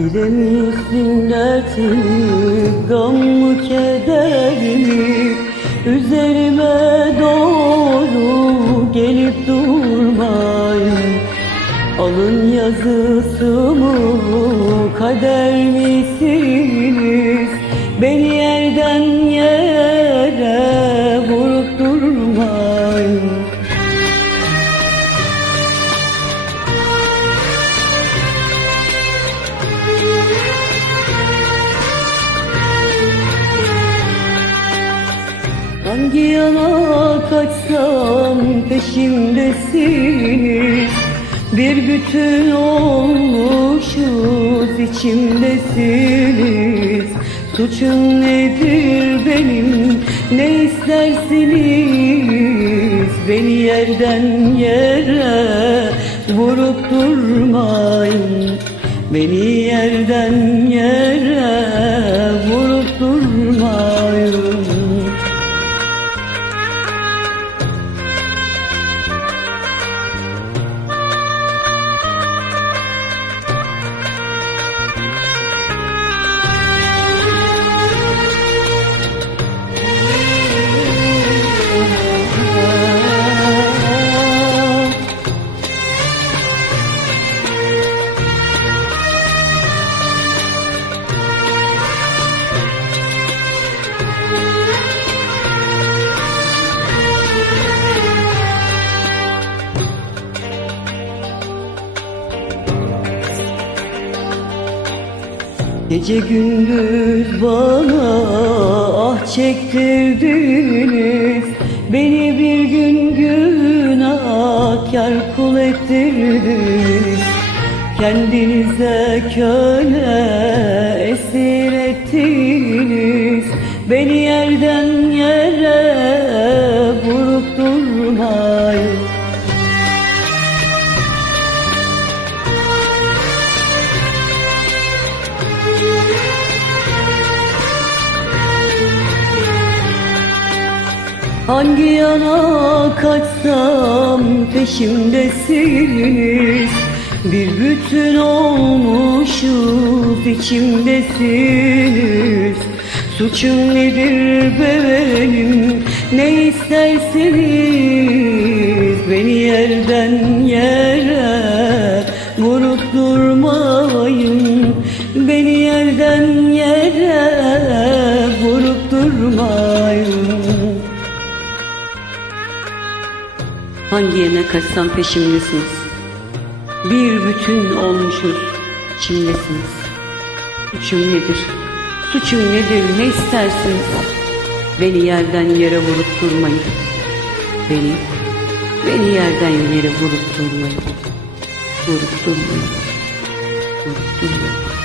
Bilemişsin dertimi, gamı kederimi Üzerime doğru gelip durmayın Alın yazısı mı, kader misiniz? Beni Hangi yana kaçsam peşimdesiniz Bir bütün olmuşuz içimdesiniz Suçum nedir benim? Ne istersiniz? Beni yerden yere vurup durmayın. Beni yerden yere vurup Gece gündüz bana ah çektirdiniz Beni bir gün günahkar kul ettirdiniz Kendinize köle esir ettiniz. Beni yerden Hangi yana kaçsam peşimdesiniz? Bir bütün olmuşuz içimdesiniz. Suçum nedir benim ne istersiniz? Beni yerden yere vurup durmayın. Beni yerden yere vurup durmayın Hangi yana kaçsam peşimdesiniz. Bir bütün olmuşuz, içimdesiniz. Suçum nedir? Suçum nedir? Ne istersiniz? Beni yerden yere vurup durmayın. Beni, beni yerden yere vurup durmayın. Vurup durmayın. Vurup durmayın.